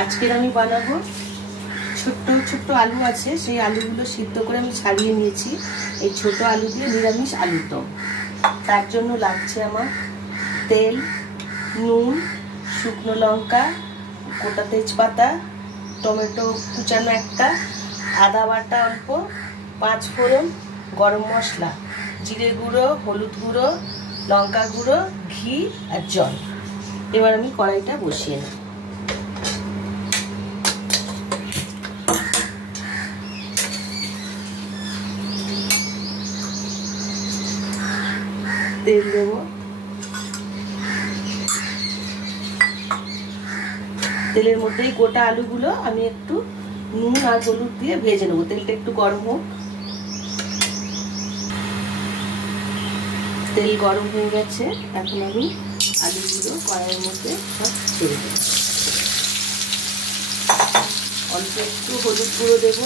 আজকে আমি বানাবো ছোট্ট ছোট্ট আলু আছে, সেই আলুগুলো সিদ্ধ করে আমি ছাড়িয়ে নিয়েছি। এই ছোট আলু দিয়ে নিরামিষ আলুর দম। তার জন্য লাগছে আমার তেল, নুন, শুকনো লঙ্কা, গোটা তেজপাতা, টমেটো কুচানো একটা, আদা বাটা অল্প, 5 ফোড়ন, গরম মশলা, জিরে গুঁড়ো, হলুদ গুঁড়ো, লঙ্কা গুঁড়ো, ঘি আর জল। এবার আমি কড়াইটা বসিয়ে নেব। তেল দেব, তেলের মধ্যেই গোটা আলুগুলো আমি একটু নুন আর হলুদ দিয়ে ভেজে নেবো। তেলটা একটু গরম হোক। তেল গরম হয়ে গেছে, এখন আমি আলুগুলো কড়াইয়ের মধ্যে সব ছেড়ে দেব। অল্প একটু হলুদ গুঁড়ো দেব,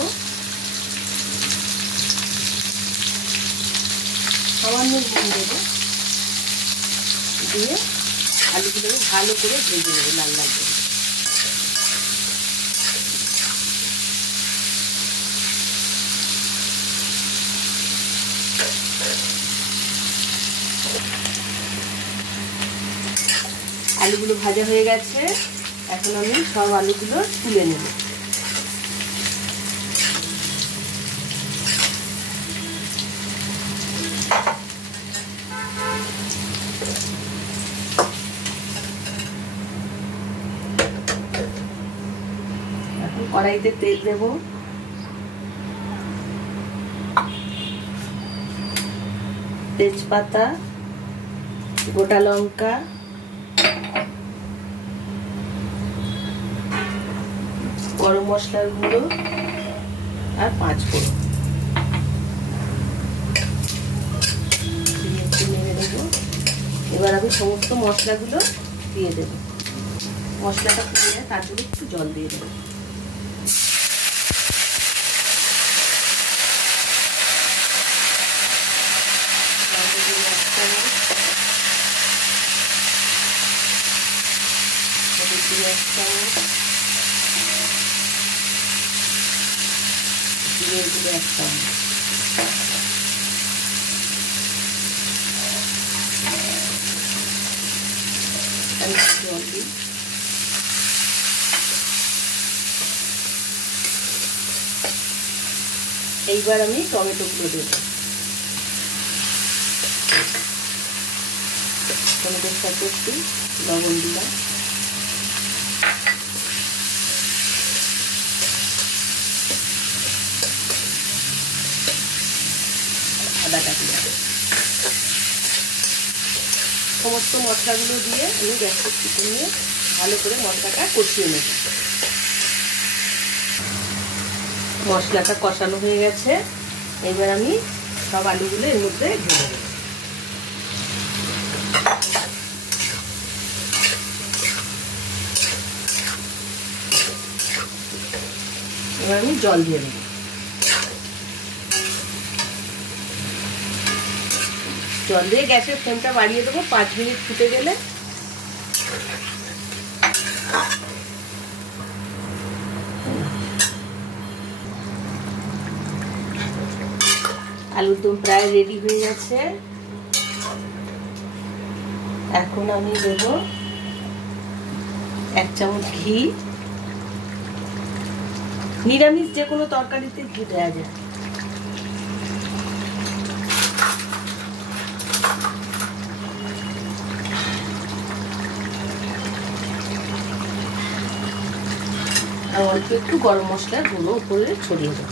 সামান্য নুন দেব, দিয়ে আলুগুলো ভালো করে ভেজে নেব লাল লাল করে। আলুগুলো ভাজা হয়ে গেছে, এখন আমি সব আলুগুলো তুলে নেব। এখন কড়াইতে তেল দেব, তেজপাতা, গোটা লঙ্কা, গরম মশলার গুঁড়ো আর 5 ফোড়ন দিয়ে একটু নেড়ে দেবো। এবার আমি সমস্ত মশলাগুলো দিয়ে দেব। মশলাটা ফুটে যায়, তার জন্য একটু জল দিয়ে দেবো। এইবার আমি টমেটোগুলো দেব। টমেটোর সাথে একটু লবণ দিলাম, আদাটা দিলাম। সমস্ত মশলাগুলো দিয়ে আমি গ্যাসটা একটু কমিয়ে ভালো করে মশলাটা কষিয়ে নেব। মশলাটা কষানো হয়ে গেছে, এবার আমি সব আলুগুলো এর মধ্যে ঢেলে দেব। এবার আমি জল দিয়ে দেব। জল দিয়ে গ্যাসের ফ্লেমটা বাড়িয়ে দেবো। 5 মিনিট ফুটে গেলে আলুর দম প্রায় রেডি হয়ে গেছে। এখন আমি দেব 1 চামচ ঘি। নিরামিষ যে কোনো তরকারিতে ঘি দেওয়া যায়। আর অল্প একটু গরম মশলার গুঁড়ো উপরে ছড়িয়ে দেব।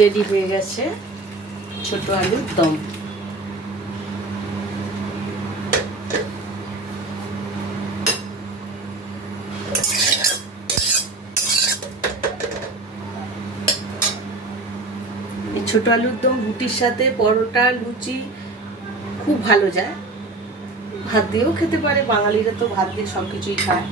রেডি হয়ে গেছে ছোট আলুর দম। ছোট আলুর দম রুটির সাথে, পরোটা, লুচি খুব ভালো যায়। ভাত দিয়েও খেতে পারে, বাঙালিরা তো ভাত দিয়ে সব কিছুই খায়।